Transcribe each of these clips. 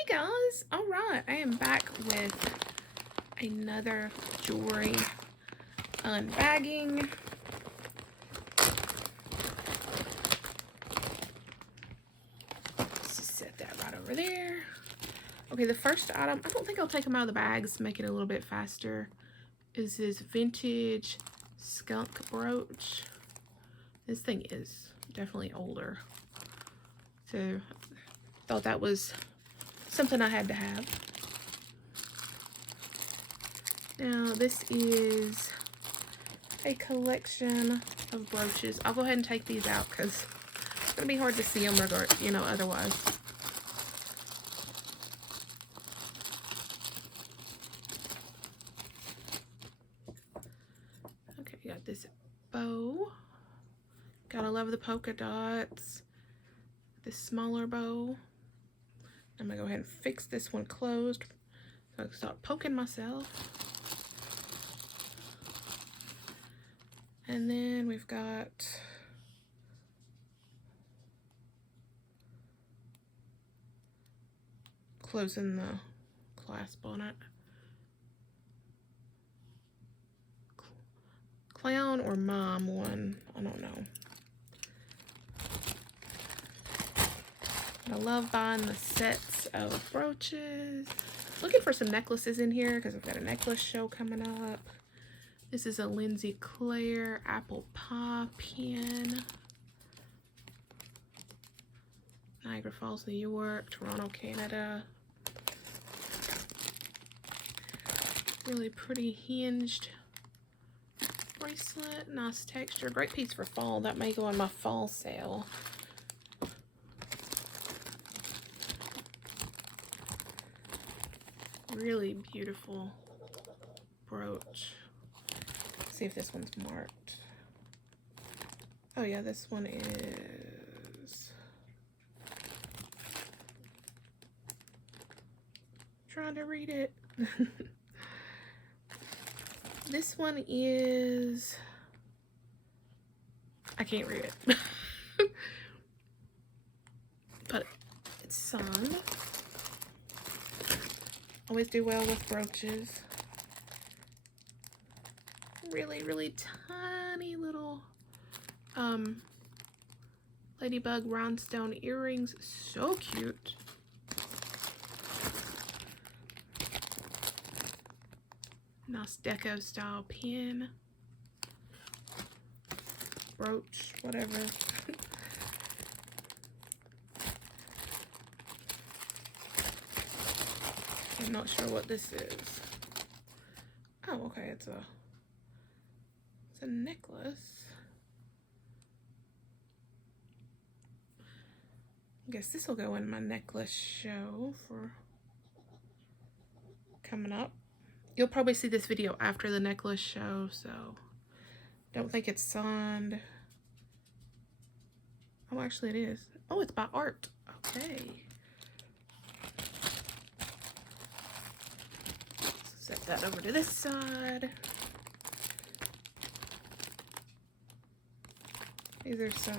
Hey guys, alright, I am back with another jewelry unbagging. Let's just set that right over there. Okay, the first item, I don't think I'll take them out of the bags to make it a little bit faster, is this vintage skunk brooch. This thing is definitely older, so thought that was something I had to have. Now this is a collection of brooches. I'll go ahead and take these out because it's gonna be hard to see them otherwise. Okay, we got this bow. Gotta love the polka dots. This smaller bow. I'm gonna go ahead and fix this one closed so I can start poking myself. And then we've got closing the clasp on it. Clown or mom one, I don't know. I love buying the sets of brooches. Looking for some necklaces in here because I've got a necklace show coming up. This is a Lindsay Claire apple pie pin. Niagara Falls, New York, Toronto, Canada. Really pretty hinged bracelet, nice texture, great piece for fall. That may go on my fall sale. Really beautiful brooch. Let's see if this one's marked. Oh yeah, this one is. Trying to read it. This one is. I can't read it. But it's signed. Always do well with brooches. Really, really tiny little ladybug rhinestone earrings. So cute. Nice deco style pin. Brooch, whatever. I'm not sure what this is. Oh, okay, it's a necklace. I guess this will go in my necklace show for coming up. You'll probably see this video after the necklace show, so don't think it's signed. Oh, actually it is. Oh, it's by Art. Okay. Set that over to this side. These are some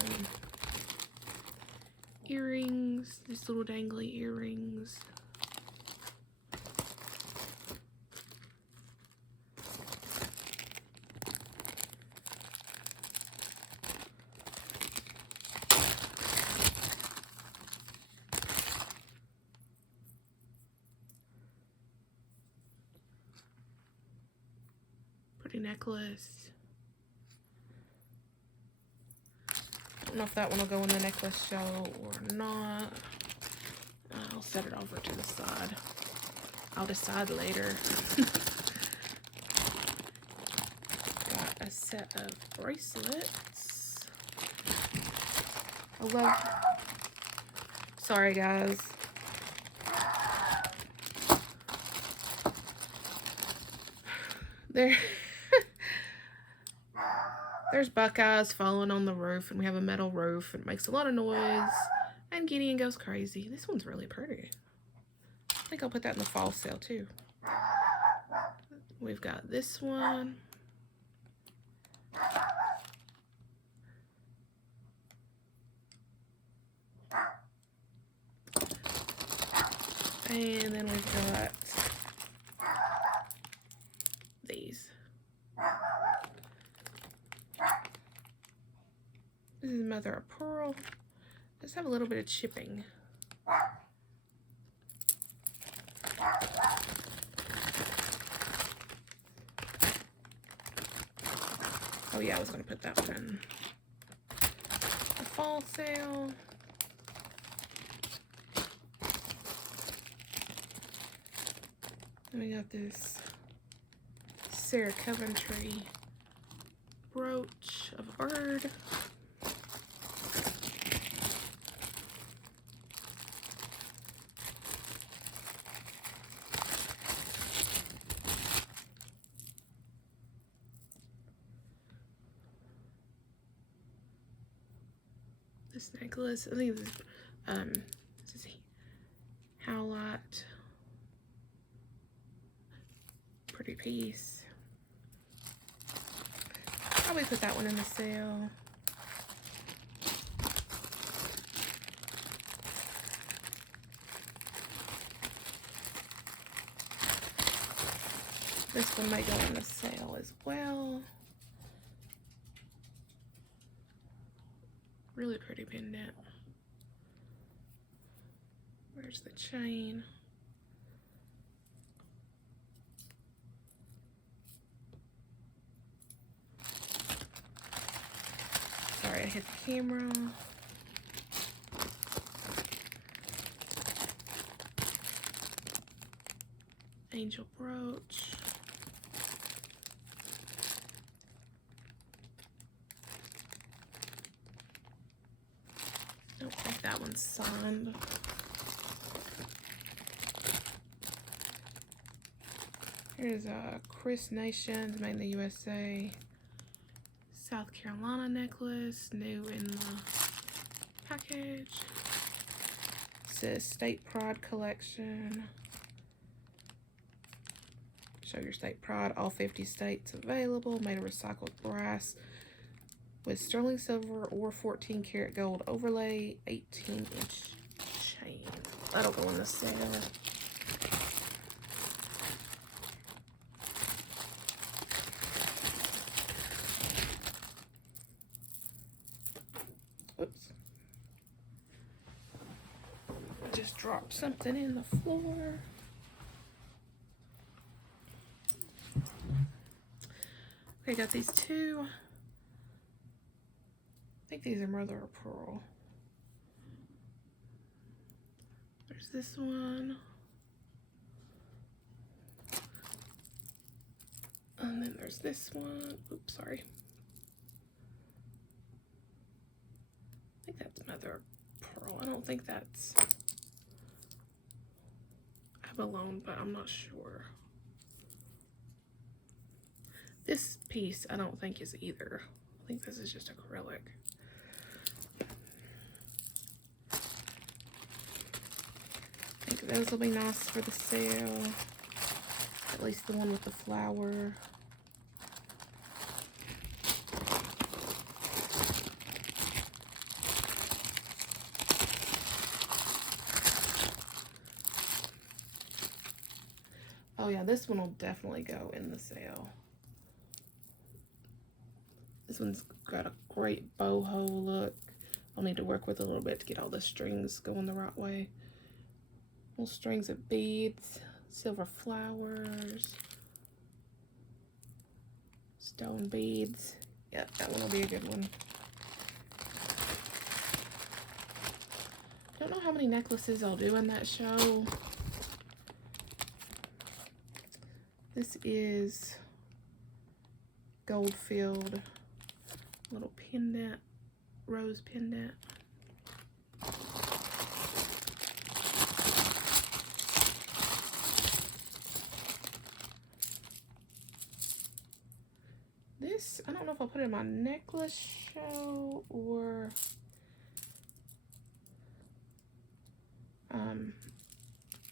earrings, these little dangly earrings. Pretty necklace. I don't know if that one will go in the necklace show or not. I'll set it over to the side. I'll decide later. Got a set of bracelets. I love. Sorry, guys. There's buckeyes falling on the roof, and we have a metal roof, and it makes a lot of noise, and Gideon goes crazy. This one's really pretty. I think I'll put that in the fall sale too. We've got this one. And then we've got these. This is mother of pearl. Just have a little bit of chipping. Oh yeah, I was gonna put that one in the fall sale. And we got this Sarah Coventry brooch of a bird. This necklace, I think this is Howlite. Pretty piece. Probably put that one in the sale. This one might go in the sale as well. Really pretty pendant. Where's the chain? Sorry, I hit the camera. Angel brooch. Don't think that one's signed. Here's a Chris Nations, made in the USA. South Carolina necklace, new in the package. It says State Pride Collection. Show your state pride, all 50 states available. Made of recycled brass with sterling silver or 14 karat gold overlay, 18-inch chain. That'll go in the sale. Oops. Just dropped something in the floor. Okay, got these two. I think these are mother of pearl. There's this one. And then there's this one. Oops, sorry. I think that's mother of pearl. I don't think that's abalone, but I'm not sure. This piece I don't think is either. I think this is just acrylic. I think those will be nice for the sale. At least the one with the flower. Oh yeah, this one will definitely go in the sale. This one's got a great boho look. I'll need to work with a little bit to get all the strings going the right way. Little strings of beads, silver flowers, stone beads. Yep, that one will be a good one. Don't know how many necklaces I'll do in that show. This is gold filled little pendant, rose pendant. This, I don't know if I'll put it in my necklace show or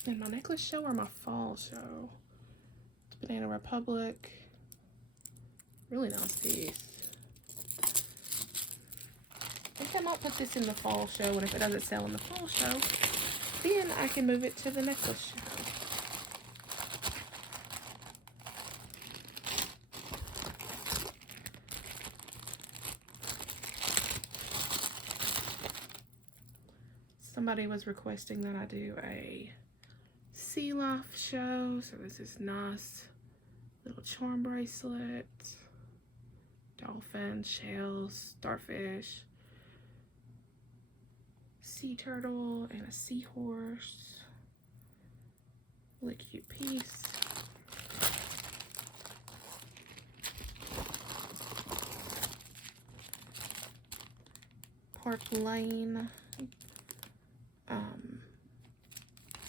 in my necklace show or my fall show. It's Banana Republic. Really nice piece. I think I might put this in the fall show, and if it doesn't sell in the fall show, then I can move it to the necklace show. Somebody was requesting that I do a sea life show, so this is nice little charm bracelet, dolphin, shells, starfish, sea turtle, and a seahorse. Really cute piece. Park Lane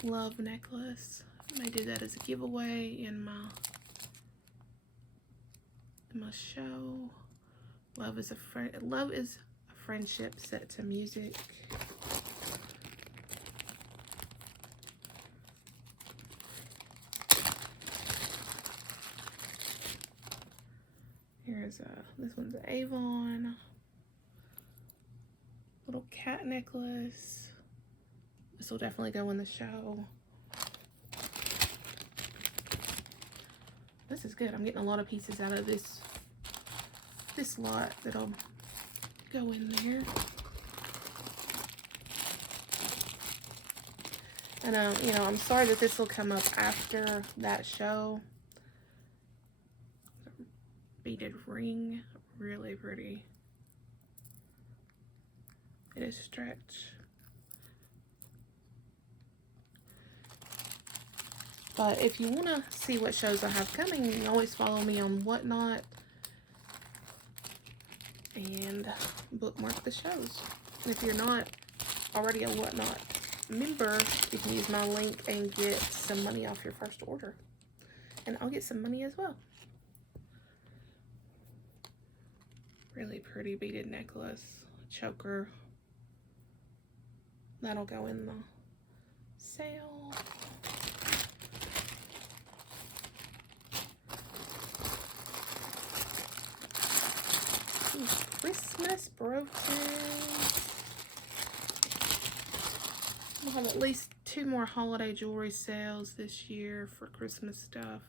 love necklace. I did that as a giveaway in my show. Love is a friendship set to music. Here's this one's an Avon little cat necklace. This will definitely go in the show. This is good. I'm getting a lot of pieces out of this lot that'll go in there. And you know, I'm sorry that this will come up after that show. Beaded ring, really pretty. It is stretch. But if you want to see what shows I have coming, you can always follow me on Whatnot and bookmark the shows. And if you're not already a Whatnot member, you can use my link and get some money off your first order. And I'll get some money as well. Really pretty beaded necklace, choker. That'll go in the sale. Christmas brooches. We'll have at least 2 more holiday jewelry sales this year for Christmas stuff.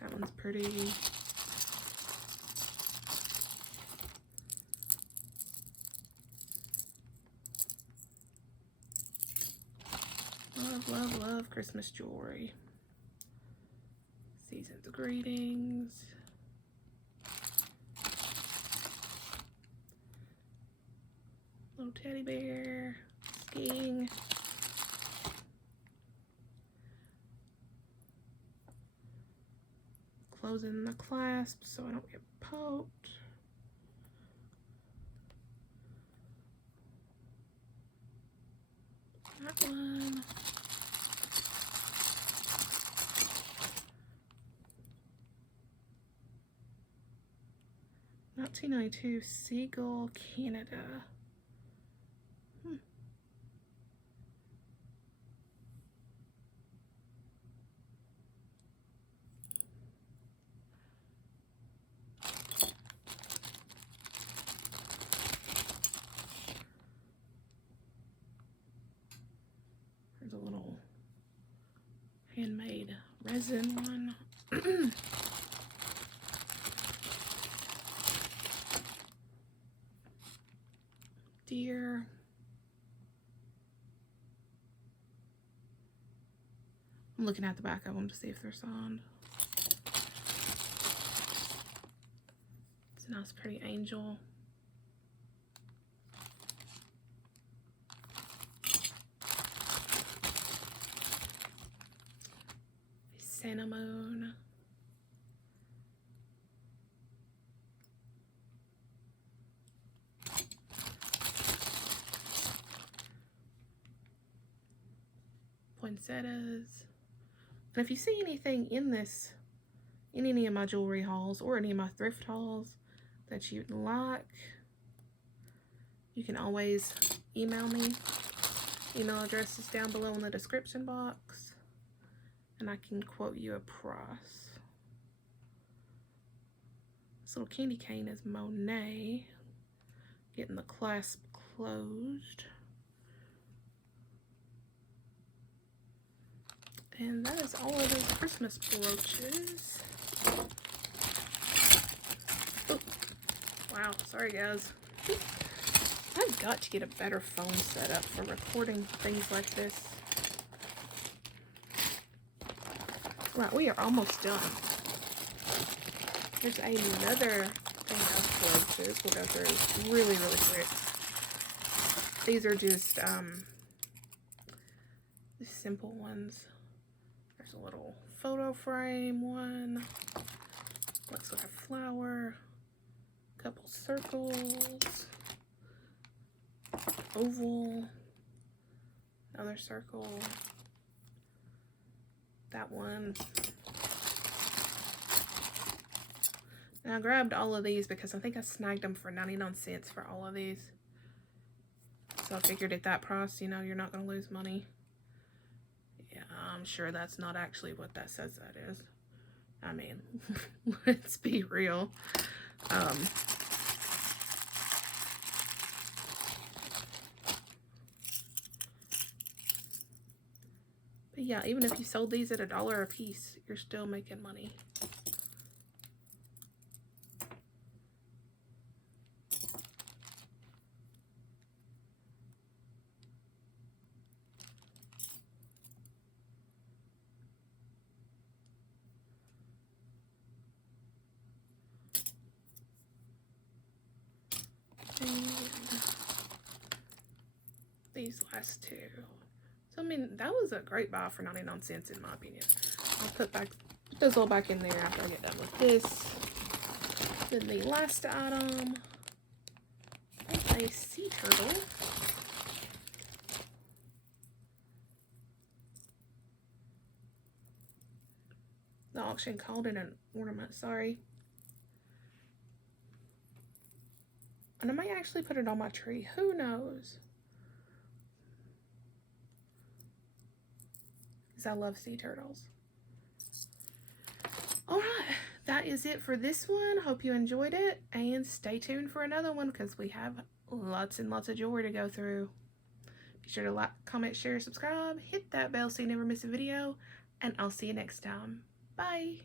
That one's pretty. Love, love, love Christmas jewelry. Season's greetings. Little teddy bear, skiing. Closing the clasp so I don't get poked. That one. $19.92 Seagull, Canada. There's a little handmade resin one. Deer. I'm looking at the back of them to see if they're signed. It's a nice pretty angel. Cinnamon. Poinsettias. And if you see anything in this, in any of my jewelry hauls or any of my thrift hauls that you'd like, you can always email me. Email address is down below in the description box, and I can quote you a price. This little candy cane is Monet. Getting the clasp closed. And that is all of those Christmas brooches. Oh, wow, sorry guys. I've got to get a better phone setup for recording things like this. Wow, we are almost done. There's another thing of brooches we'll go through really, really quick. These are just simple ones. There's a little photo frame one. Looks like a flower. A couple circles. Oval. Another circle. That one. And I grabbed all of these because I think I snagged them for 99 cents for all of these. So I figured at that price, you know, you're not going to lose money. Yeah, I'm sure that's not actually what that says that is. I mean, let's be real. But yeah, even if you sold these at $1 a piece, you're still making money. And these last two. So I mean, that was a great buy for 99 cents in my opinion. I'll put those all back in there after I get done with this. Then the last item is a sea turtle. The auction called it an ornament, sorry. And I might actually put it on my tree. Who knows? Because I love sea turtles. Alright, that is it for this one. Hope you enjoyed it. And stay tuned for another one because we have lots and lots of jewelry to go through. Be sure to like, comment, share, subscribe. Hit that bell so you never miss a video. And I'll see you next time. Bye.